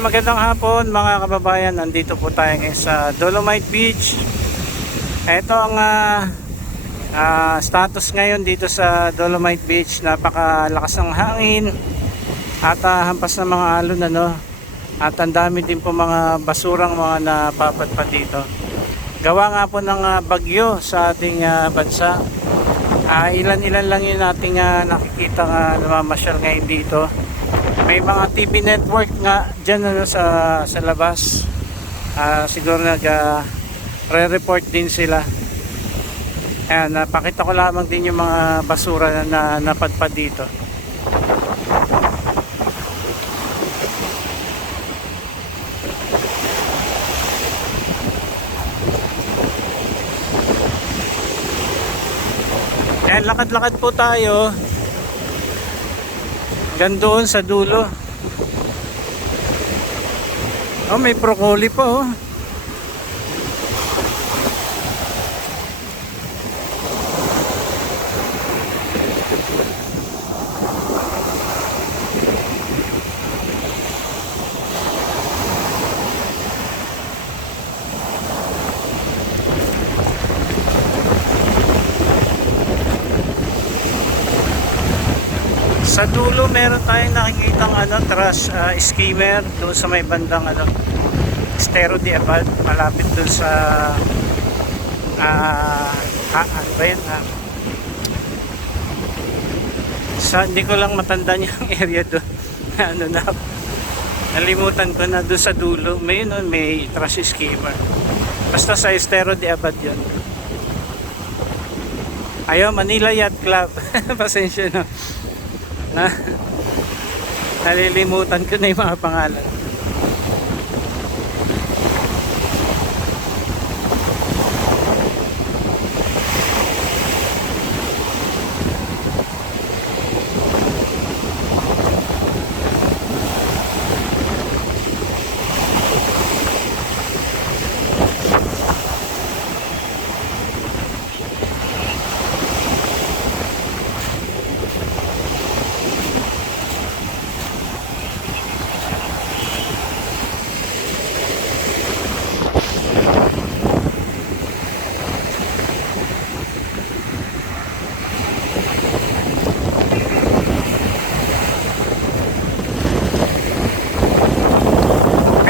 Magandang hapon mga kababayan, nandito po tayo ngayon sa Dolomite Beach. Ito ang ah, ah, status ngayon dito sa Dolomite Beach. Napakalakas ng hangin at ah, hampas ng mga alon ano. At ang dami din po mga basurang mga napapadpad dito. Gawa nga po ng ah, bagyo sa ating ah, bansa. Ilan-ilan lang yung ating ah, nakikita nga namamasyal ngayon dito. May mga TV network nga dyan ano, sa, sa labas. Ah, siguro nag ah, re-report din sila. Ayan, napakita ko lamang din yung mga basura na, na napadpad dito. Ayan, lakad-lakad po tayo. Gandoon sa dulo. Oh, may broccoli pa oh. Sa dulo meron tayong nakikitang ano, trash ah, skimmer doon sa may bandang ano, Estero de Abad, malapit doon sa ah ha, ano ba yun? Ah, sa hindi ko lang matandaan yung area doon. ano na nalimutan ko na doon sa dulo. May yun, oh, may trash skimmer. Basta sa Estero de Abad yun. Ayaw, Manila Yacht Club. Pasensya na na nalilimutan ko na yung mga pangalan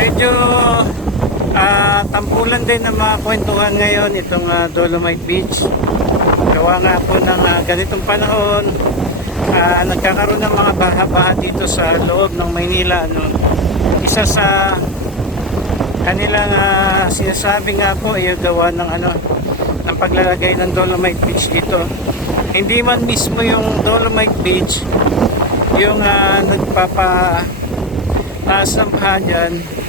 medyo ah, tampulan din ang mga kwentuhan ngayon itong ah, Dolomite Beach. Gawa nga po ng ah, ganitong panahon ah, nagkakaroon ng mga baha-baha dito sa loob ng Maynila ano. isa sa kanilang ah, sinasabi nga po ay gawa ng ano ng paglalagay ng Dolomite Beach dito. Hindi man mismo yung Dolomite Beach yung ah, nagpapa ng baha dyan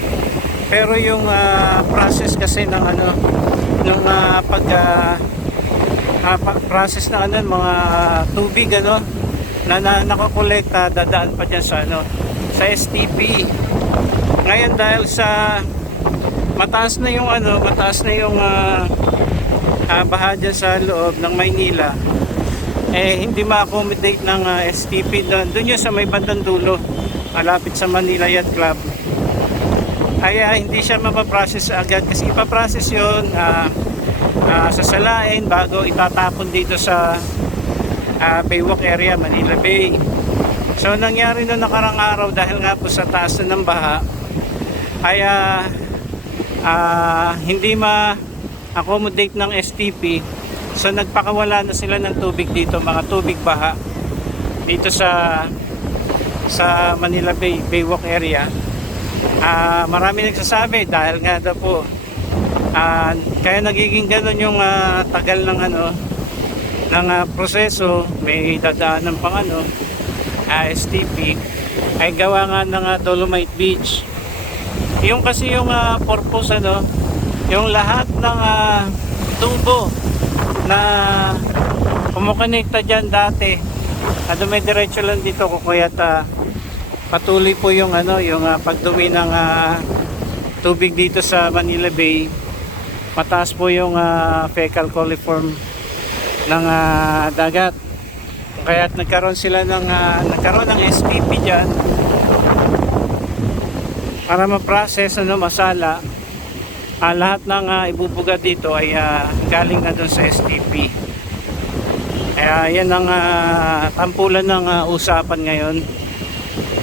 pero yung ah, process kasi ng ano ng ah, pag ah, pa- process ng ano mga tubig ano na, na nakokolekta dadaan pa dyan sa ano sa STP ngayon dahil sa mataas na yung ano mataas na yung ah, ah, baha dyan sa loob ng Maynila eh hindi ma-accommodate ng ah, STP doon. Doon yun sa may bandang dulo malapit sa Manila Yacht Club ay ah, hindi siya mapaprocess agad kasi ipaprocess yun ah, ah, sasalain bago itatapon dito sa ah, Baywalk area, Manila Bay. So nangyari noong nakarang araw dahil nga po sa taas na ng baha ay ah, ah, hindi ma-accommodate ng STP so nagpakawala na sila ng tubig dito mga tubig baha dito sa sa Manila Bay, Baywalk area Ah, marami nagsasabi dahil nga daw po ah, kaya nagiging ganun yung ah, tagal ng ano ng ah, proseso. May dadaanan pang ano ah, STP ay gawa nga ng ah, Dolomite Beach. Yung kasi yung ah, purpose ano yung lahat ng ah, tubo na kumukonekta dyan dati na dumidiretso lang dito kukuya't ah, patuloy po yung ano yung ah, pagdumi ng ah, tubig dito sa Manila Bay. Mataas po yung ah, fecal coliform ng ah, dagat. Kaya nagkaroon sila ng ah, nagkaroon ng SPP diyan para ma-process ano masala. Ah, lahat ng ah, ibubuga dito ay ah, galing na doon sa STP kaya yan ang ah, tampulan ng ah, usapan ngayon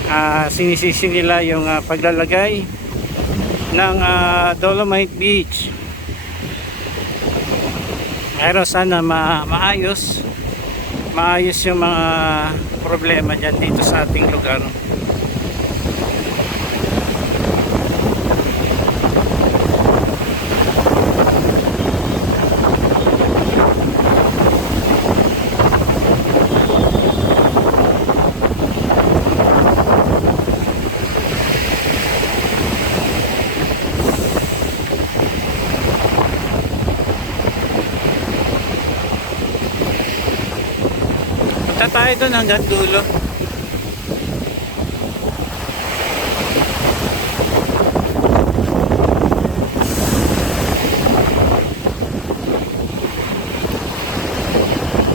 Ah, sinisisi nila yung ah, paglalagay ng ah, Dolomite Beach. Pero sana ma maayos. Maayos yung mga problema dyan dito sa ating lugar Punta tayo doon hanggang dulo.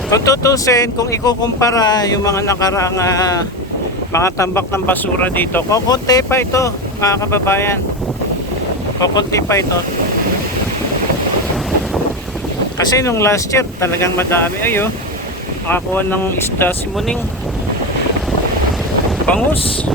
Kung tutusin, kung ikukumpara yung mga nakaraang ah, mga tambak ng basura dito, kukunti pa ito, mga kababayan. Kukunti pa ito. Kasi nung last year, talagang madami. Ayo, nakakuha ng isda si Muning. Bangus.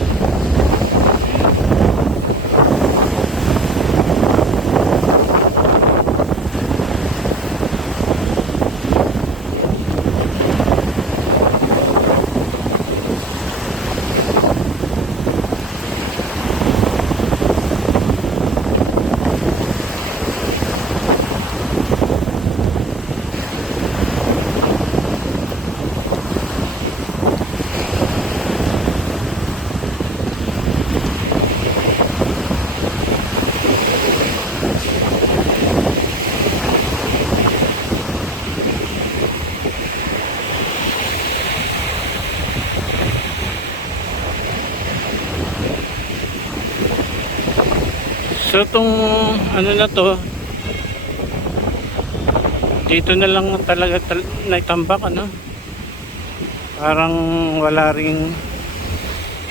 So itong ano na to dito na lang talaga tal naitambak ano? Parang wala ring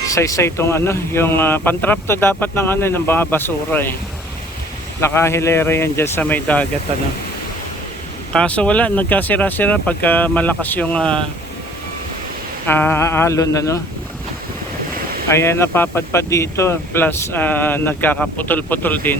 saysay itong ano yung uh, pantrap to dapat ng ano ng mga basura eh. Nakahilera yan dyan sa may dagat ano. Kaso wala nagkasira-sira pagka malakas yung ah, ah, alon ano kaya napapadpad dito plus ah, nagkakaputol-putol din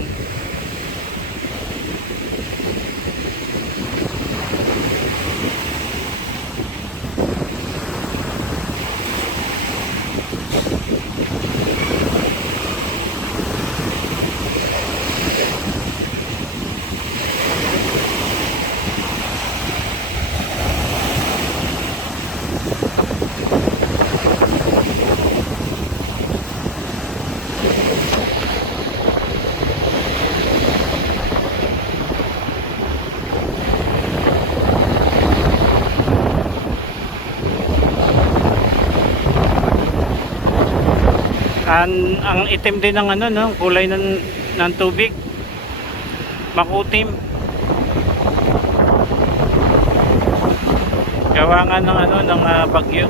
Ang, ang itim din ng ano no, kulay ng ng tubig. Makutim. Gawa nga ng ano ng ah, bagyo.